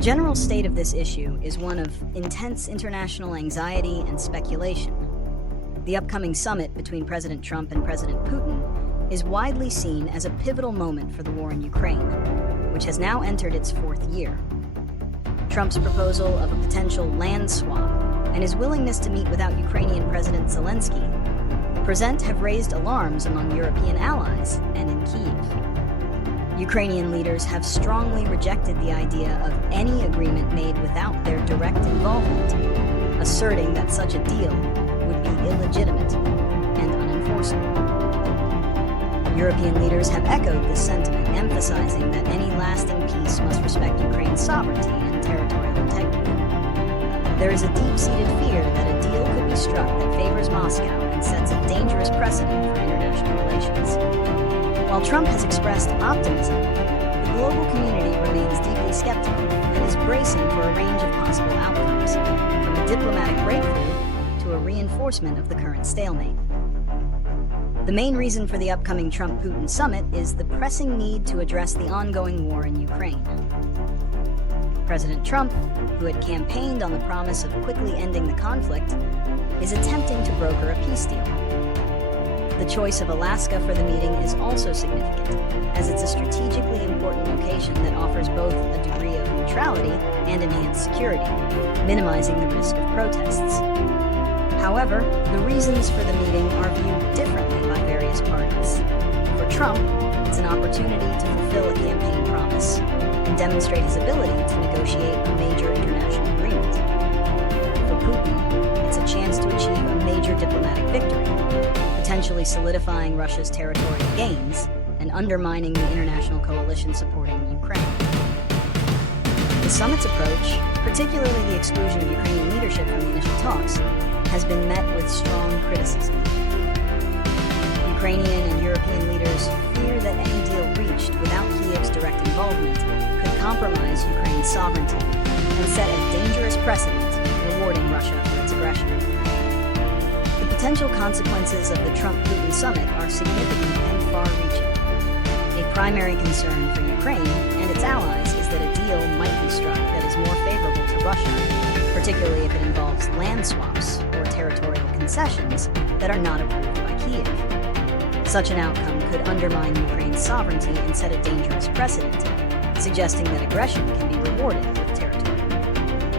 The general state of this issue is one of intense international anxiety and speculation. The upcoming summit between President Trump and President Putin is widely seen as a pivotal moment for the war in Ukraine, which has now entered its fourth year. Trump's proposal of a potential land swap and his willingness to meet without Ukrainian President Zelenskyy have raised alarms among European allies and in Kyiv. Ukrainian leaders have strongly rejected the idea of any agreement made without their direct involvement, asserting that such a deal would be illegitimate and unenforceable. European leaders have echoed this sentiment, emphasizing that any lasting peace must respect Ukraine's sovereignty and territorial integrity. There is a deep-seated fear that a deal could be struck that favors Moscow and sets a dangerous precedent for international relations. While Trump has expressed optimism, the global community remains deeply skeptical and is bracing for a range of possible outcomes, from a diplomatic breakthrough to a reinforcement of the current stalemate. The main reason for the upcoming Trump-Putin summit is the pressing need to address the ongoing war in Ukraine. President Trump, who had campaigned on the promise of quickly ending the conflict, is attempting to broker a peace deal. The choice of Alaska for the meeting is also significant, as it's a strategically important location that offers both a degree of neutrality and enhanced security, minimizing the risk of protests. However, the reasons for the meeting are viewed differently by various parties. For Trump, it's an opportunity to fulfill a campaign promise and demonstrate his ability to negotiate a major international agreement. For Putin, it's a chance to achieve a major diplomatic victory, potentially solidifying Russia's territorial gains and undermining the international coalition supporting Ukraine. The summit's approach, particularly the exclusion of Ukrainian leadership from the initial talks, has been met with strong criticism. Ukrainian and European leaders fear that any deal reached without Kyiv's direct involvement could compromise Ukraine's sovereignty and set a dangerous precedent, rewarding Russia for its aggression. The potential consequences of the Trump-Putin summit are significant and far-reaching. A primary concern for Ukraine and its allies is that a deal might be struck that is more favorable to Russia, particularly if it involves land swaps or territorial concessions that are not approved by Kyiv. Such an outcome could undermine Ukraine's sovereignty and set a dangerous precedent, suggesting that aggression can be rewarded with territory.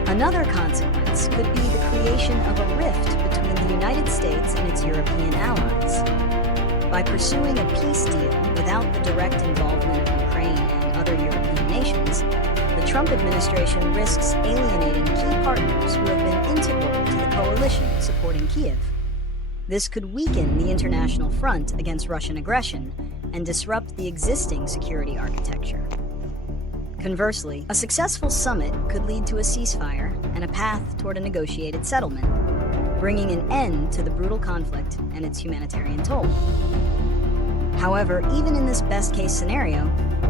Another consequence could be the creation of a rift between the United States and its European allies. By pursuing a peace deal without the direct involvement of Ukraine and other European nations, the Trump administration risks alienating key partners who have been integral to the coalition supporting Kyiv. This could weaken the international front against Russian aggression and disrupt the existing security architecture. Conversely, a successful summit could lead to a ceasefire and a path toward a negotiated settlement, bringing an end to the brutal conflict and its humanitarian toll. However, even in this best-case scenario,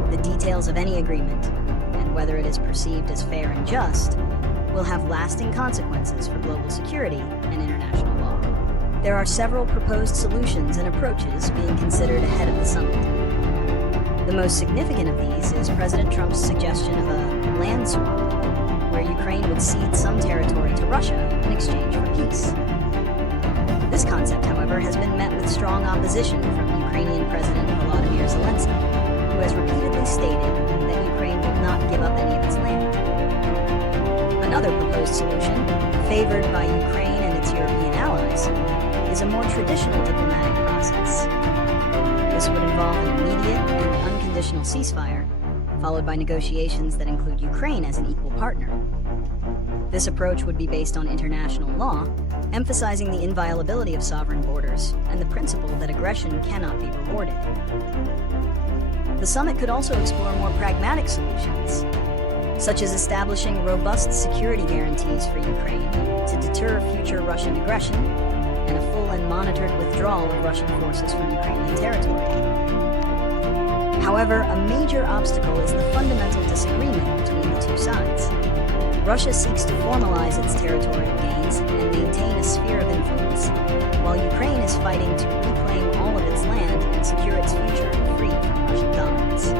the details of any agreement, and whether it is perceived as fair and just, will have lasting consequences for global security and international law. There are several proposed solutions and approaches being considered ahead of the summit. The most significant of these is President Trump's suggestion of a land swap, where Ukraine would cede some territory to Russia in exchange for peace. This concept, however, has been met with strong opposition from Ukrainian President Volodymyr Zelenskyy, who has repeatedly stated that Ukraine will not give up any of its land. Another proposed solution, favored by Ukraine and its European allies, is a more traditional diplomatic process. This would involve an immediate and unconditional ceasefire, followed by negotiations that include Ukraine as an equal partner. This approach would be based on international law, emphasizing the inviolability of sovereign borders and the principle that aggression cannot be rewarded. The summit could also explore more pragmatic solutions, such as establishing robust security guarantees for Ukraine to deter future Russian aggression and a full and monitored withdrawal of Russian forces from Ukrainian territory. However, a major obstacle is the fundamental disagreement between the two sides. Russia seeks to formalize its territorial gains and maintain a sphere of influence, while Ukraine is fighting to reclaim all of its land and secure its future free from Russian dominance.